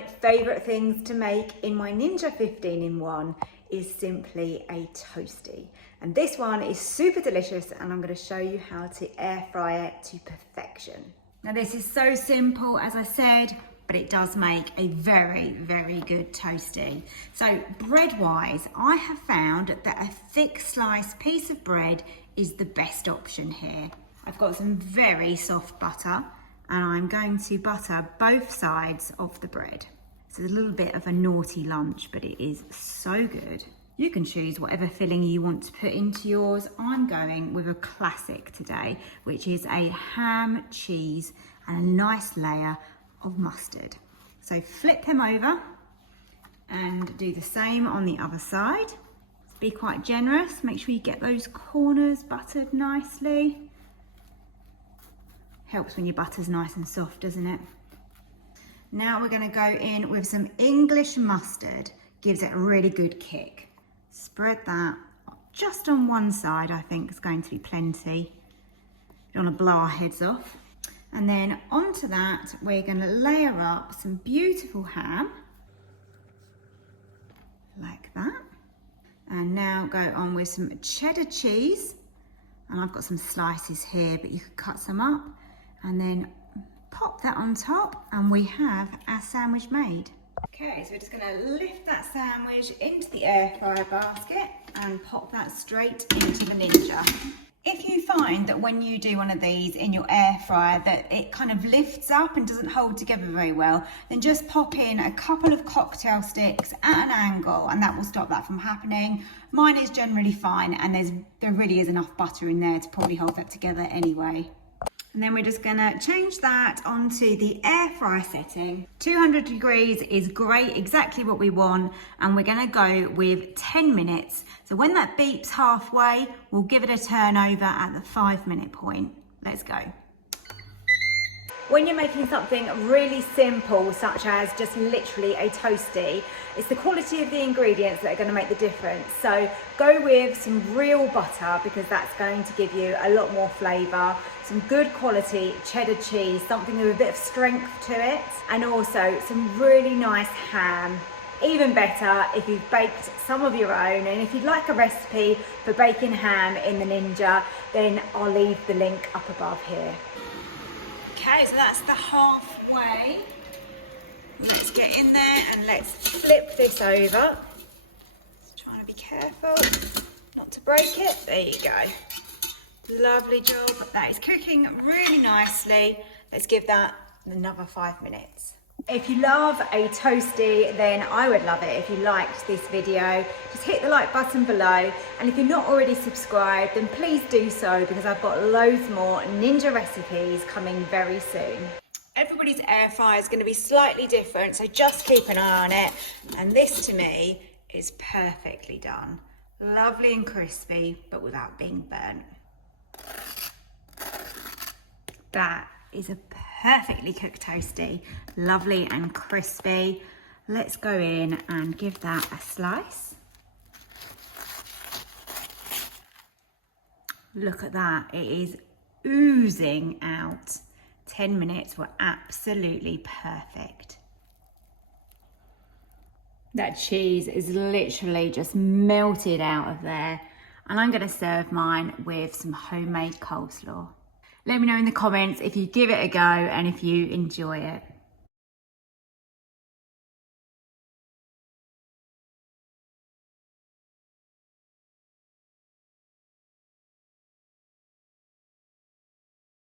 my favourite things to make in my Ninja 15-in-1 is simply a toastie. And this one is super delicious, and I'm going to show you how to air fry it to perfection. Now this is so simple, as I said, but it does make a very, very good toastie. So bread-wise, I have found that a thick sliced piece of bread is the best option here. I've got some very soft butter, and I'm going to butter both sides of the bread. It's a little bit of a naughty lunch, but it is so good. You can choose whatever filling you want to put into yours. I'm going with a classic today, which is a ham, cheese, and a nice layer of mustard. So flip them over and do the same on the other side. Be quite generous. Make sure you get those corners buttered nicely. Helps when your butter's nice and soft, doesn't it? Now we're going to go in with some English mustard. Gives it a really good kick. Spread that just on one side. I think is going to be plenty. Don't want to blow our heads off. And then onto that, we're going to layer up some beautiful ham. Like that. And now go on with some cheddar cheese. And I've got some slices here, but you could cut some up. And then pop that on top, and we have our sandwich made. Okay, so we're just gonna lift that sandwich into the air fryer basket and pop that straight into the Ninja. If you find that when you do one of these in your air fryer that it kind of lifts up and doesn't hold together very well, then just pop in a couple of cocktail sticks at an angle, and that will stop that from happening. Mine is generally fine, and there really is enough butter in there to probably hold that together anyway. And then we're just gonna change that onto the air fryer setting. 200 degrees is great, exactly what we want. And we're gonna go with 10 minutes. So when that beeps halfway, we'll give it a turn over at the 5-minute point. Let's go. When you're making something really simple, such as just literally a toastie, it's the quality of the ingredients that are going to make the difference. So go with some real butter, because that's going to give you a lot more flavour, some good quality cheddar cheese, something with a bit of strength to it, and also some really nice ham. Even better if you've baked some of your own, and if you'd like a recipe for baking ham in the Ninja, then I'll leave the link up above here. Okay, so that's the halfway. Let's get in there and let's flip this over. Just trying to be careful not to break it. There you go. Lovely job. That is cooking really nicely. Let's give that another 5 minutes. If you love a toastie, then I would love it if you liked this video. Just hit the like button below, and if you're not already subscribed, then please do so, because I've got loads more Ninja recipes coming very soon. Everybody's air fryer is going to be slightly different, so just keep an eye on it. And this to me is perfectly done. Lovely and crispy, but without being burnt. That is a perfectly cooked toastie, lovely and crispy. Let's go in and give that a slice. Look at that, it is oozing out. 10 minutes were absolutely perfect. That cheese is literally just melted out of there, and I'm going to serve mine with some homemade coleslaw. Let me know in the comments if you give it a go and if you enjoy it.